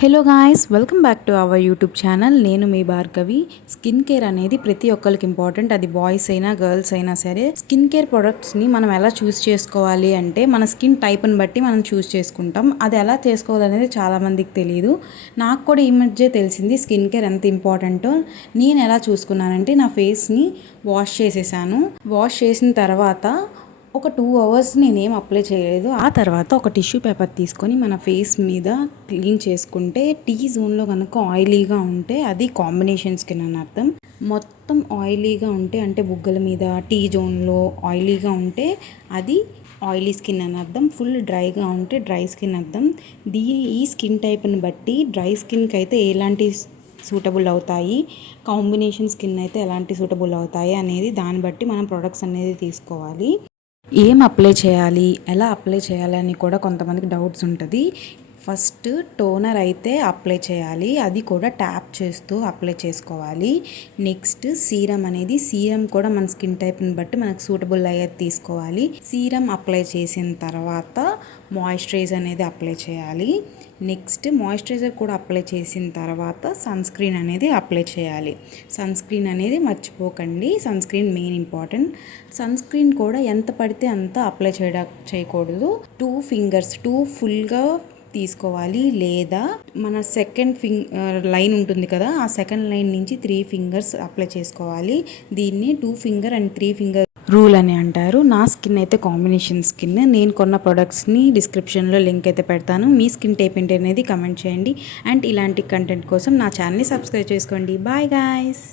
Hello guys, welcome back to our YouTube channel. నేను మీ Bhargavi. Skin care అనేది ప్రతి ఒక్కరికి ఇంపార్టెంట్. అది బాయ్స్ అయినా గర్ల్స్ అయినా సరే. స్కిన్ కేర్ ప్రొడక్ట్స్ని మనం ఎలా చూస్ చేసుకోవాలి అంటే మన స్కిన్ టైప్ని బట్టి మనం చూస్ చేసుకుంటాం. అది ఎలా చేసుకోవాలనేది చాలామందికి తెలియదు. నాకు కూడా ఈ మధ్య తెలిసింది స్కిన్ కేర్ ఎంత ఇంపార్టెంటో. నేను ఎలా చూసుకున్నానంటే నా ఫేస్ని వాష్ చేసేసాను. వాష్ చేసిన తర్వాత ఒక 2 అవర్స్ నేనేం అప్లై చేయలేదు. ఆ తర్వాత ఒక టిష్యూ పేపర్ తీసుకొని మన ఫేస్ మీద క్లీన్ చేసుకుంటే టీ జోన్లో కనుక ఆయిలీగా ఉంటే అది కాంబినేషన్ స్కిన్ అని అర్థం. మొత్తం ఆయిలీగా ఉంటే అంటే బుగ్గల మీద టీ జోన్లో ఆయిలీగా ఉంటే అది ఆయిలీ స్కిన్ అని అర్థం. ఫుల్ డ్రైగా ఉంటే డ్రై స్కిన్ అర్థం. ఈ స్కిన్ టైప్ని బట్టి డ్రై స్కిన్కి అయితే ఎలాంటి సూటబుల్ అవుతాయి, కాంబినేషన్ స్కిన్ అయితే ఎలాంటి సూటబుల్ అవుతాయి అనేది దాన్ని బట్టి మనం ప్రొడక్ట్స్ అనేది తీసుకోవాలి. ఏం అప్లై చేయాలి, ఎలా అప్లై చేయాలి అని కూడా కొంతమందికి డౌట్స్ ఉంటుంది. ఫస్ట్ టోనర్ అయితే అప్లై చేయాలి, అది కూడా ట్యాప్ చేస్తూ అప్లై చేసుకోవాలి. నెక్స్ట్ సీరం కూడా మన స్కిన్ టైప్ని బట్టి మనకు సూటబుల్ అయ్యేది తీసుకోవాలి. సీరం అప్లై చేసిన తర్వాత మాయిశ్చరైజర్ అనేది అప్లై చేయాలి. నెక్స్ట్ మాయిశ్చరైజర్ కూడా అప్లై చేసిన తర్వాత సన్ స్క్రీన్ అనేది అప్లై చేయాలి. సన్ స్క్రీన్ అనేది మర్చిపోకండి, sunscreen main important. Sunscreen కూడా ఎంత పడితే అంత అప్లై చేయకూడదు. 2 ఫింగర్స్ ఫుల్గా తీసుకోవాలి, లేదా మన సెకండ్ లైన్ ఉంటుంది కదా, ఆ సెకండ్ లైన్ నుంచి 3 ఫింగర్స్ అప్లై చేసుకోవాలి. దీన్ని 2 ఫింగర్ అండ్ 3 ఫింగర్ రూల్ అని అంటారు. నా స్కిన్ అయితే కాంబినేషన్ స్కిన్. నేను కొన్న ప్రొడక్ట్స్ని డిస్క్రిప్షన్లో లింక్ అయితే పెడతాను. మీ స్కిన్ టైప్ ఏంటి అనేది కమెంట్ చేయండి. అండ్ ఇలాంటి కంటెంట్ కోసం నా ఛానల్ని సబ్స్క్రైబ్ చేసుకోండి. Bye guys.